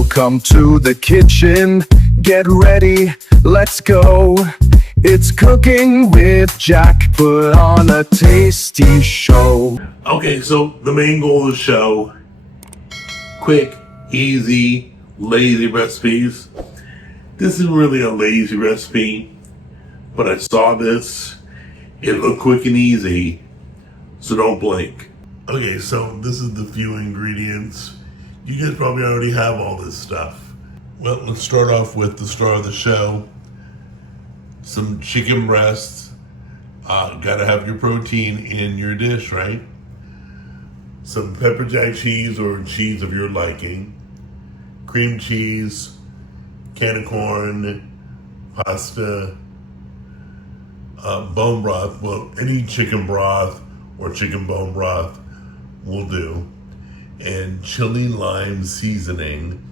Welcome to the kitchen. Get ready, let's go. It's cooking with Jack. Put on a tasty show. Okay, so the main goal of the show: quick, easy, lazy recipes. This isn't really a lazy recipe, but I saw this. It looked quick and easy, so don't blink. Okay, so this is the few ingredients. You guys probably already have all this stuff. Well, let's start off with the star of the show. Some chicken breasts. Gotta have your protein in your dish, right? Some pepper jack cheese or cheese of your liking. Cream cheese, can of corn, pasta, bone broth. Well, any chicken broth or chicken bone broth will do. And chili lime seasoning.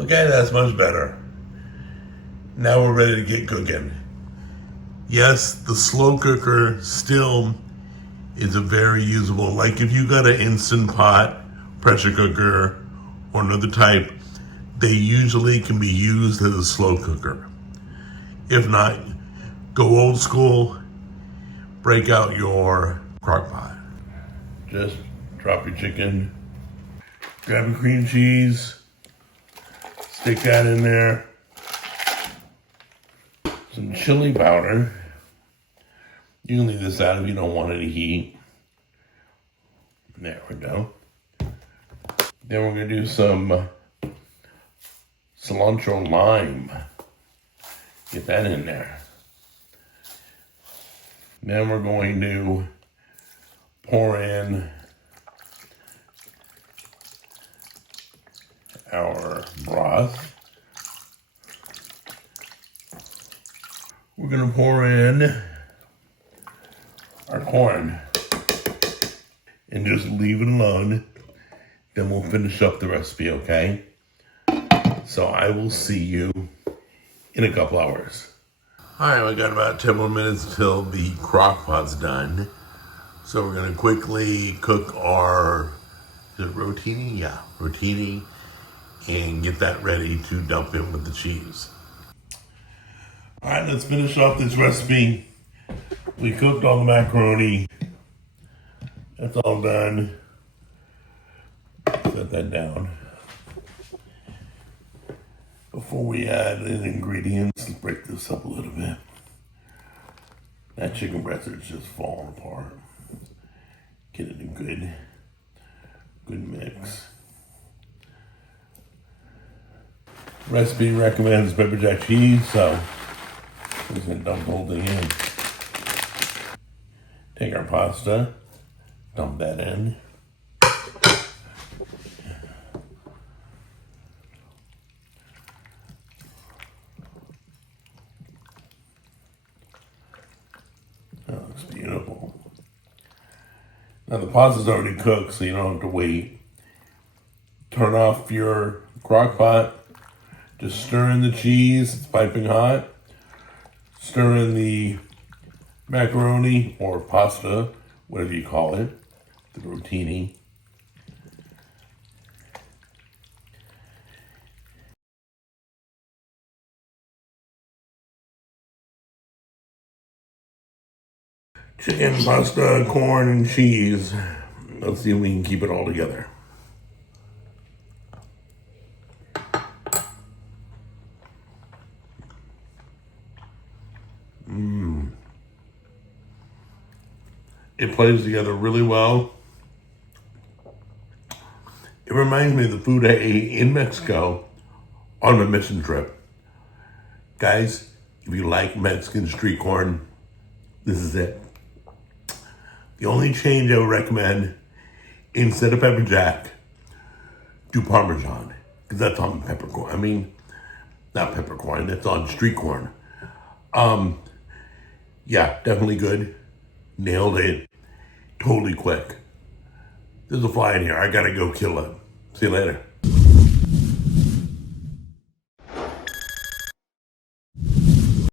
Okay, that's much better. Now we're ready to get cooking. Yes, the slow cooker still is a very usable, like if you got an Instant Pot, pressure cooker, or another type, they usually can be used as a slow cooker. If not, go old school, break out your crock pot. Just drop your chicken, grab a cream cheese, stick that in there, some chili powder. You can leave this out if you don't want any heat. There we go. Then we're gonna do some cilantro lime. Get that in there. Then we're going to pour in our broth. We're gonna pour in our corn and just leave it alone. Then we'll finish up the recipe, okay? So I will see you in a couple hours. All right, we got about 10 more minutes till the crock pot's done. So we're gonna quickly cook our, is it rotini? Yeah, rotini, and get that ready to dump in with the cheese. All right, let's finish off this recipe. We cooked all the macaroni. That's all done. Set that down. Before we add in ingredients, let's break this up a little bit. That chicken breast is just falling apart. Get it a good mix. Recipe recommends pepper jack cheese, so we're just gonna dump the whole thing in. Take our pasta, dump that in. That looks beautiful. Now the pasta's already cooked, so you don't have to wait. Turn off your crock pot. Just stir in the cheese, it's piping hot. Stir in the macaroni or pasta, whatever you call it, the rotini. Chicken, pasta, corn, and cheese. Let's see if we can keep it all together. It plays together really well. It reminds me of the food I ate in Mexico on my mission trip. Guys, if you like Mexican street corn, this is it. The only change I would recommend, instead of pepper jack, do Parmesan, because that's on peppercorn. I mean, not peppercorn, that's on street corn. Yeah, definitely good. Nailed it. Totally quick. There's a fly in here. I gotta go kill it. See you later.